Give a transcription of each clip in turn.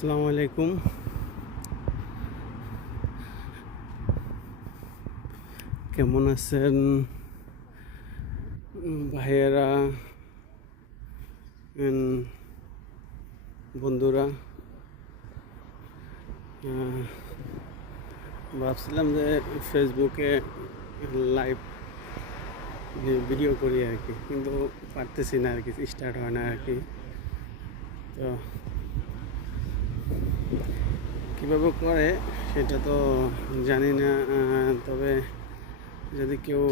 আসসালামু আলাইকুম। কেমন আছেন ভাইয়েরা, বন্ধুরা? ভাবছিলাম যে ফেসবুকে লাইভ ভিডিও করি আর কি, কিন্তু পারতেছি না আর কি, স্টার্ট হয় না আর কি। তো কীভাবে করে সেটা তো জানি না, তবে যদি কেউ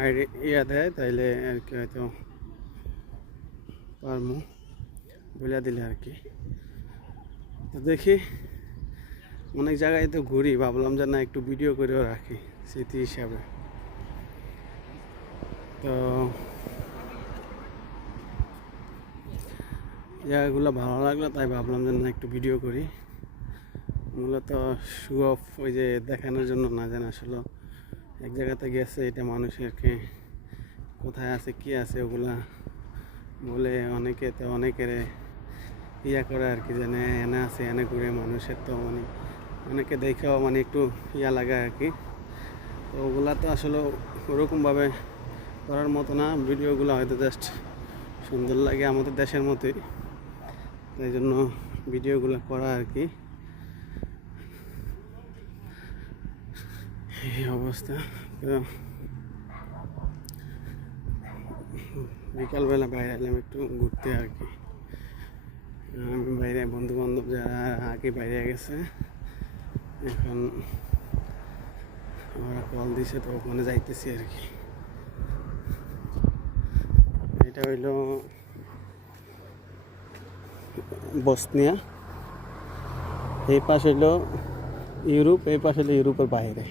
আইডিয়া দেয় তাইলে আর কি হয়তো পারমু বলে দিলে আর কি। তো দেখি, অনেক জায়গায় তো ঘুরি, ভাবলাম যে না একটু ভিডিও করেও রাখি স্মৃতি হিসাবে। তো জায়গাগুলো ভালো লাগলো, তাই ভাবলাম যে না একটু ভিডিও করি। মূলত শো অফ, ওই যে দেখানোর জন্য না, যেন আসলে এক জায়গাতে গেছে এটা মানুষেরকে কোথায় আছে কি আছে ওগুলা বলে অনেকের ইয়া করে আর কি, যেন এনে আছে এনে ঘুরে মানুষের, তো মানে অনেকে দেখেও মানে একটু ইয়া লাগে আর কি। তো ওগুলা তো আসলে ওরকমভাবে করার মতো না, ভিডিওগুলো হয়তো জাস্ট সুন্দর লাগে আমাদের দেশের মতোই, তাই জন্য ভিডিওগুলো করা আর কি। এই অবস্থা। তো বিকালবেলা বাইরে এলাম একটু ঘুরতে আর কি। আমি বাইরে, বন্ধু বান্ধব যারা আগে বাইরে গেছে, এখন ওরা কল দিছে, তো ওখানে যাইতেছি আর কি। এটা হইল বসনিয়া, এই পাশ হইল ইউরোপ, এই পাশ হইল ইউরোপের বাইরে।